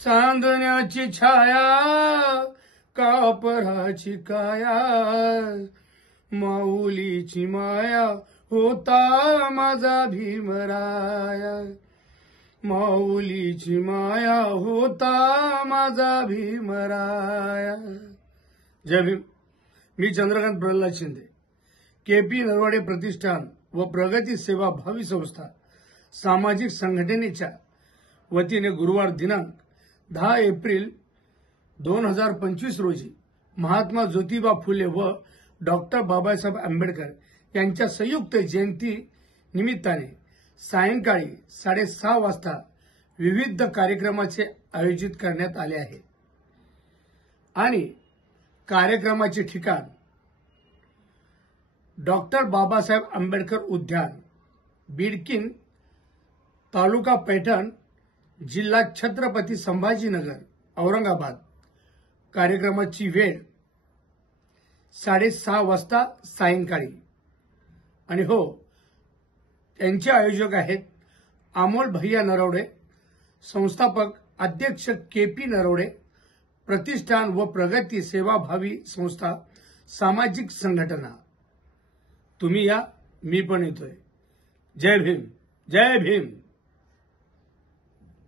चांदण्याची छाया कापराची काया माऊलीची माया होता माझा भीमराया माऊलीची माया होता माझा भीमराया। जय भीम। मी चंद्रकांत प्रल्हाद शिंदे, केपी नरवाडे प्रतिष्ठान व प्रगती सेवा भावी संस्था सामाजिक संघटनेच्या वतीने गुरुवार दिनांक 10 एप्रिल 2025 रोजी महात्मा ज्योतिबा फुले व डॉक्टर बाबासाहेब आंबेडकर यांच्या संयुक्त जयंती निमित्ताने सायंकाळी 6:30 वाजता विविध कार्यक्रमाचे आयोजित करण्यात आले आहे आणि कार्यक्रमाचे ठिकाण डॉक्टर बाबासाहेब आंबेडकर उद्यान, बिडकीन, तालुका पैठण, जिल्हा छत्रपती संभाजीनगर, औरंगाबाद। कार्यक्रमाची वेळ 6:30 वाजता सायंकाळी। आणि हो, त्यांचे आयोजक आहेत अमोल भैया नरवडे, संस्थापक अध्यक्ष केपी नरवडे, प्रतिष्ठान व प्रगती सेवाभावी संस्था सामाजिक संघटना। तुम्ही या, मी पण येतोय। जय भीम, जय भीम।